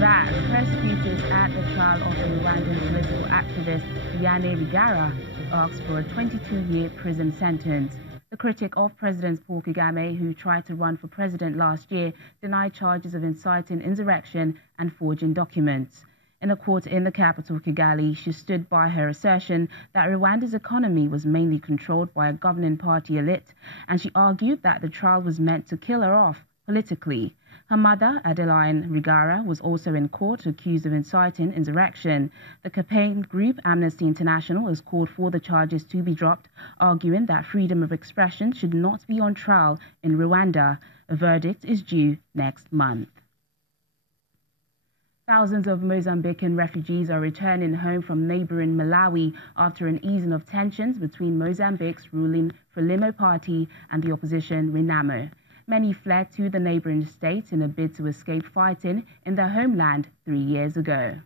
that, prosecutors at the trial of the Rwandan political activist Ilhan Omar asked for a 22-year prison sentence. The critic of President Paul Kagame, who tried to run for president last year, denied charges of inciting insurrection and forging documents. In a court in the capital, Kigali, she stood by her assertion that Rwanda's economy was mainly controlled by a governing party elite, and she argued that the trial was meant to kill her off politically. Her mother, Adeline Rigara, was also in court accused of inciting insurrection. The campaign group Amnesty International has called for the charges to be dropped, arguing that freedom of expression should not be on trial in Rwanda. A verdict is due next month. Thousands of Mozambican refugees are returning home from neighboring Malawi after an easing of tensions between Mozambique's ruling Frelimo party and the opposition Renamo. Many fled to the neighboring states in a bid to escape fighting in their homeland 3 years ago.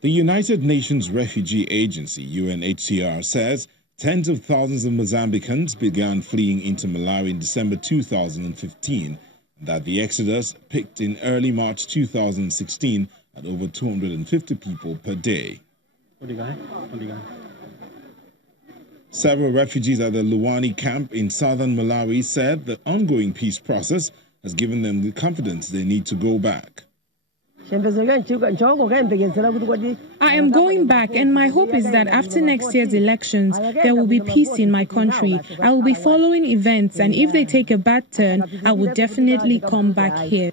The United Nations Refugee Agency, UNHCR, says tens of thousands of Mozambicans began fleeing into Malawi in December 2015, and that the exodus peaked in early March 2016 at over 250 people per day. Several refugees at the Luwani camp in southern Malawi said the ongoing peace process has given them the confidence they need to go back. I am going back, and my hope is that after next year's elections, there will be peace in my country. I will be following events, and if they take a bad turn, I will definitely come back here.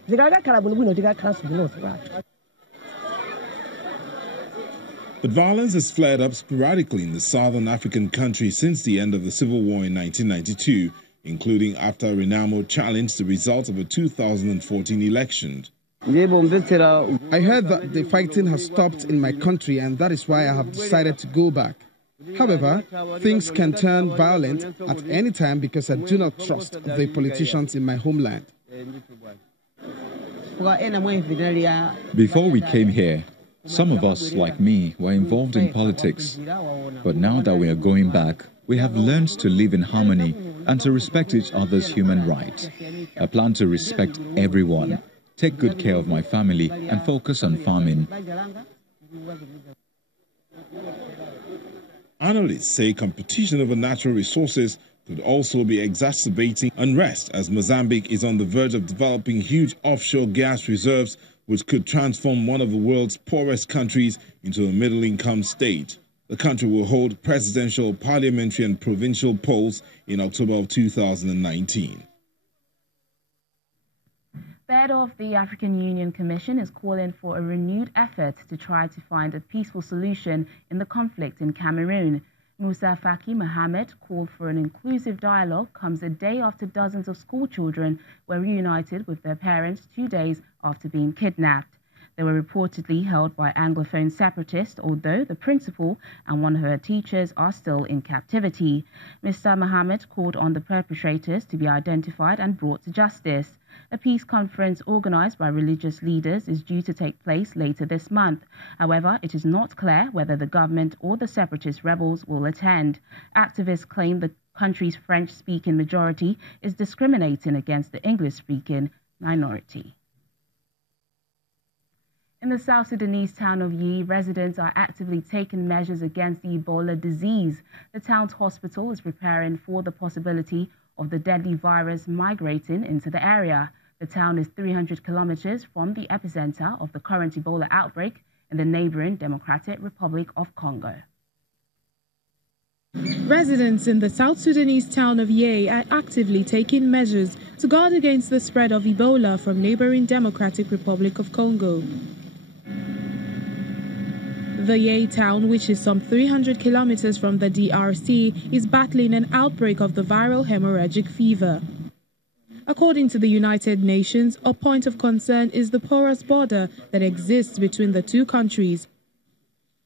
But violence has flared up sporadically in the southern African country since the end of the civil war in 1992, including after Renamo challenged the results of a 2014 election. I heard that the fighting has stopped in my country, and that is why I have decided to go back. However, things can turn violent at any time because I do not trust the politicians in my homeland. Before we came here, some of us, like me, were involved in politics. But now that we are going back, we have learned to live in harmony and to respect each other's human rights. I plan to respect everyone, take good care of my family, and focus on farming. Analysts say competition over natural resources could also be exacerbating unrest, as Mozambique is on the verge of developing huge offshore gas reserves which could transform one of the world's poorest countries into a middle-income state. The country will hold presidential, parliamentary and provincial polls in October of 2019. The head of the African Union Commission is calling for a renewed effort to try to find a peaceful solution in the conflict in Cameroon. Musa Faki Mohammed called for an inclusive dialogue comes a day after dozens of school children were reunited with their parents 2 days after being kidnapped. They were reportedly held by Anglophone separatists, although the principal and one of her teachers are still in captivity. Mr. Mohammed called on the perpetrators to be identified and brought to justice. A peace conference organized by religious leaders is due to take place later this month. However, it is not clear whether the government or the separatist rebels will attend. Activists claim the country's French-speaking majority is discriminating against the English-speaking minority. In the South Sudanese town of Yi, residents are actively taking measures against the Ebola disease. The town's hospital is preparing for the possibility of the deadly virus migrating into the area. The town is 300 kilometers from the epicenter of the current Ebola outbreak in the neighboring Democratic Republic of Congo. Residents in the South Sudanese town of Yi are actively taking measures to guard against the spread of Ebola from neighboring Democratic Republic of Congo. The Yi town, which is some 300 kilometers from the DRC, is battling an outbreak of the viral hemorrhagic fever. According to the United Nations, a point of concern is the porous border that exists between the two countries,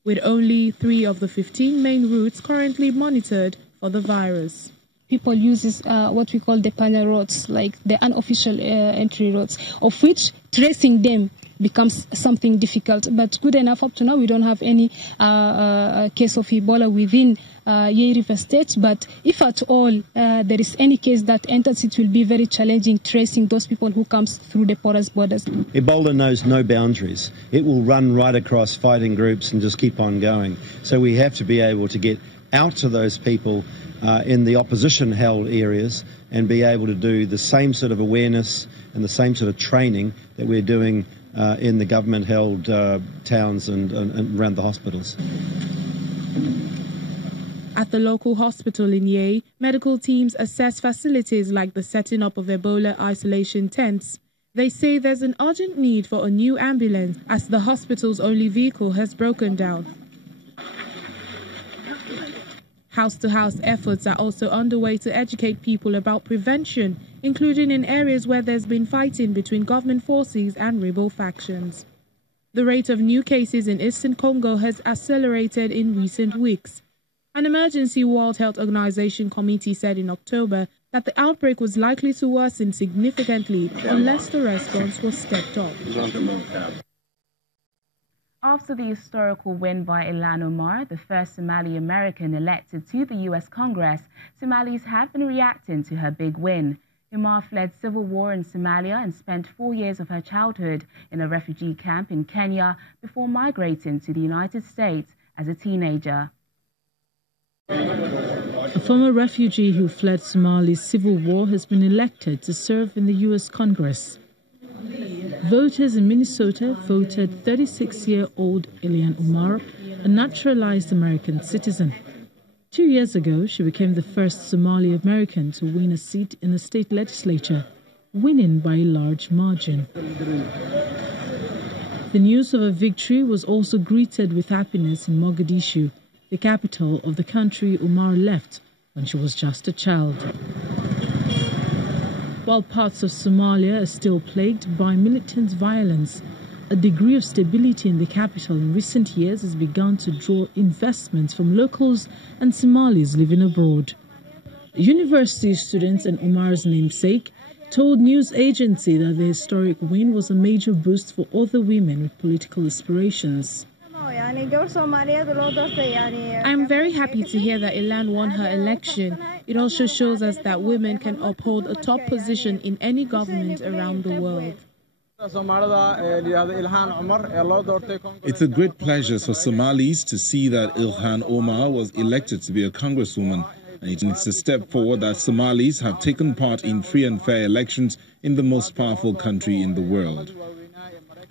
with only 3 of the 15 main routes currently monitored for the virus. People use what we call the panel roads, like the unofficial entry roads, of which tracing them becomes something difficult. But good enough, up to now, we don't have any case of Ebola within Yei River State. But if at all there is any case that enters, it will be very challenging tracing those people who comes through the porous borders. Ebola knows no boundaries. It will run right across fighting groups and just keep on going. So we have to be able to get out to those people in the opposition-held areas and be able to do the same sort of awareness and the same sort of training that we're doing in the government-held towns and around the hospitals. At the local hospital in Yei, medical teams assess facilities like the setting up of Ebola isolation tents. They say there's an urgent need for a new ambulance as the hospital's only vehicle has broken down. House-to-house efforts are also underway to educate people about prevention, including in areas where there's been fighting between government forces and rebel factions. The rate of new cases in eastern Congo has accelerated in recent weeks. An emergency World Health Organization committee said in October that the outbreak was likely to worsen significantly unless the response was stepped up. After the historical win by Ilhan Omar, the first Somali American elected to the U.S. Congress, Somalis have been reacting to her big win. Omar fled civil war in Somalia and spent 4 years of her childhood in a refugee camp in Kenya before migrating to the United States as a teenager. A former refugee who fled Somalia's civil war has been elected to serve in the U.S. Congress. Voters in Minnesota voted 36-year-old Ilhan Omar a naturalized American citizen. 2 years ago, she became the first Somali American to win a seat in the state legislature, winning by a large margin. The news of her victory was also greeted with happiness in Mogadishu, the capital of the country Omar left when she was just a child. While parts of Somalia are still plagued by militant violence, a degree of stability in the capital in recent years has begun to draw investments from locals and Somalis living abroad. University students and Omar's namesake told news agency that the historic win was a major boost for other women with political aspirations. I'm very happy to hear that Ilhan won her election. It also shows us that women can uphold a top position in any government around the world. It's a great pleasure for Somalis to see that Ilhan Omar was elected to be a congresswoman. And it's a step forward that Somalis have taken part in free and fair elections in the most powerful country in the world.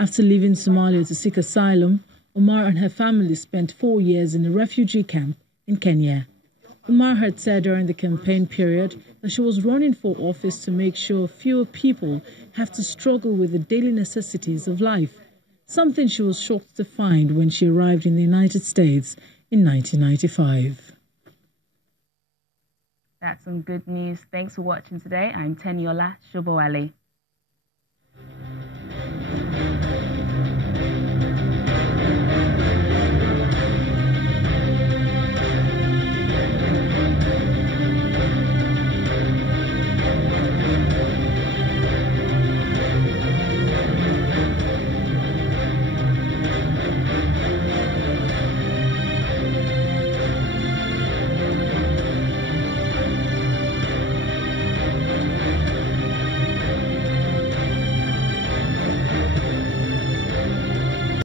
After leaving Somalia to seek asylum, Omar and her family spent 4 years in a refugee camp in Kenya. Omar had said during the campaign period that she was running for office to make sure fewer people have to struggle with the daily necessities of life, something she was shocked to find when she arrived in the United States in 1995. That's some good news. Thanks for watching today. I'm Teniola Shobowale.